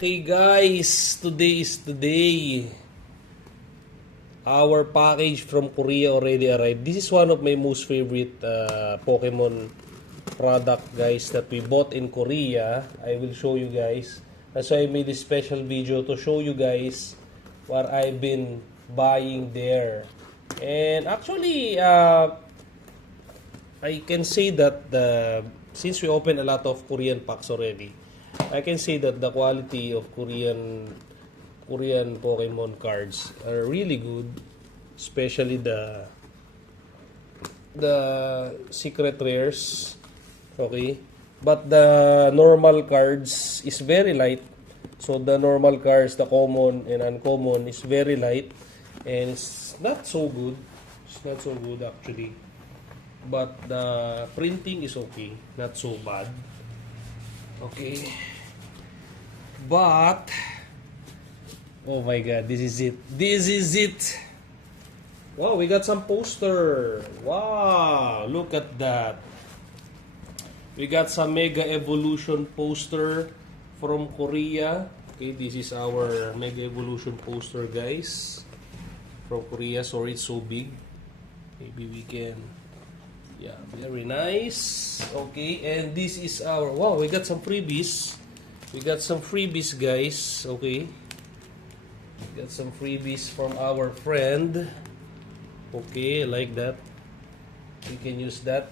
Okay guys, today is the day. Our package from Korea already arrived. This is one of my most favorite Pokemon product guys that we bought in Korea. I will show you guys. That's why I made this special video to show you guys what I've been buying there. And actually, I can say that since we opened a lot of Korean packs already, I can say that the quality of Korean Pokemon cards are really good, especially the secret rares. Okay, but the normal cards is very light. So the normal cards, the common and uncommon, is very light, and it's not so good. It's not so good actually. But the printing is okay, not so bad. Okay. But oh my god, this is it. This is it. Wow, we got some poster. Wow, look at that. We got some Mega Evolution poster from Korea. Okay, this is our Mega Evolution poster, guys. From Korea. Sorry, it's so big. Maybe we can. Yeah, very nice. Okay, and this is our, wow, we got some freebies. We got some freebies, guys. Okay, we got some freebies from our friend. Okay, I like that. We can use that.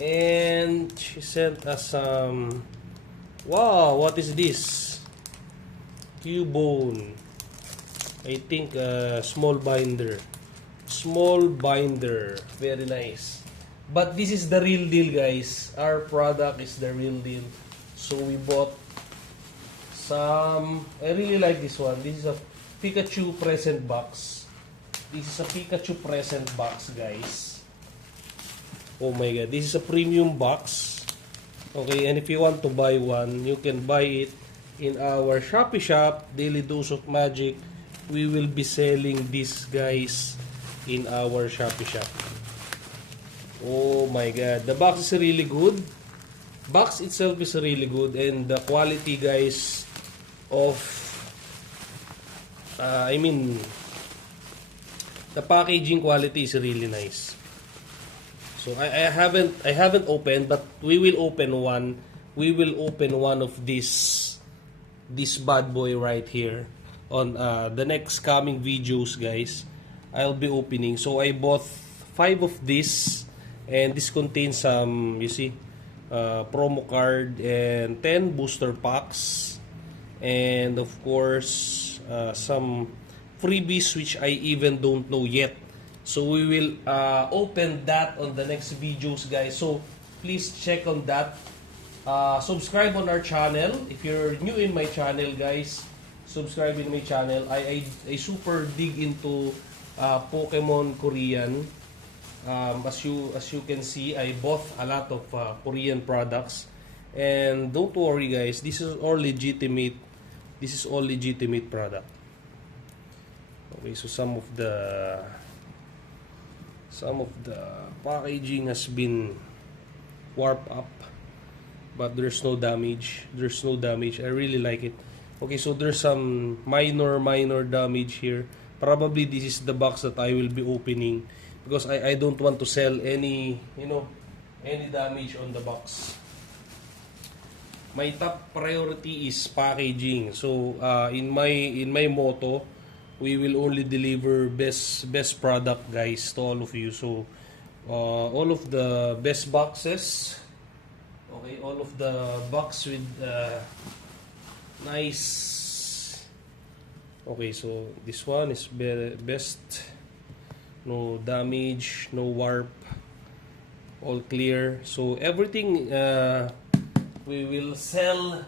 And she sent us some, wow, what is this? Cubone. I think small binder. Small binder, very nice. But this is the real deal, guys. Our product is the real deal. So we bought some. I really like this one. This is a Pikachu present box. This is a Pikachu present box, guys. Oh my god, this is a premium box. Okay, and if you want to buy one, you can buy it in our Shopee shop, Daily Dose of Magic. We will be selling this, guys, in our Shopee shop. Oh my god, the box is really good. Box itself is really good, and the quality, guys, of the packaging quality is really nice. So I haven't opened, but we will open one. We will open one of this bad boy right here on the next coming videos, guys. I'll be opening. So I bought 5 of this, and this contains some, you see, promo card and 10 booster packs, and of course some freebies which I even don't know yet. So we will open that on the next videos, guys. So please check on that. Subscribe on our channel. If you're new in my channel, guys, subscribe in my channel. I super dig into Pokemon Korean. As you can see, I bought a lot of Korean products, and don't worry, guys, this is all legitimate. This is all legitimate product. Okay, so some of the packaging has been warped up, but there's no damage. There's no damage. I really like it. Okay, so there's some minor damage here. Probably this is the box that I will be opening, because I don't want to sell any, any damage on the box. My top priority is packaging. So in my motto, we will only deliver best product, guys, to all of you. So all of the best boxes. Okay, all of the box with nice. Okay, so this one is best. No damage, no warp, all clear. So everything we will sell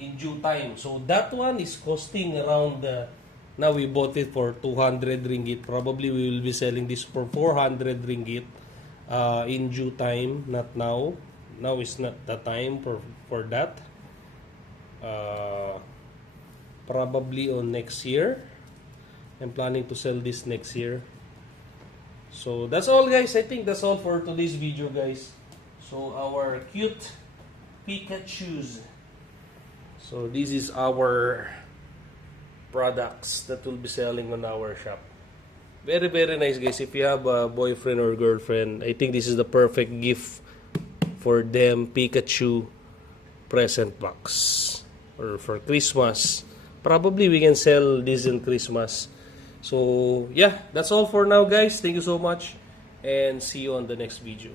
in due time. So that one is costing around now we bought it for 200 ringgit. Probably we will be selling this for 400 ringgit in due time, not now. Now is not the time for that. Probably on next year. I'm planning to sell this next year. So that's all, guys. I think that's all for today's video, guys. So our cute Pikachus. So this is our products that will be selling on our shop. Very, very nice, guys. If you have a boyfriend or girlfriend, I think this is the perfect gift for them. Pikachu present box. Or for Christmas. Probably we can sell this in Christmas. So, yeah, that's all for now, guys. Thank you so much. And see you on the next video.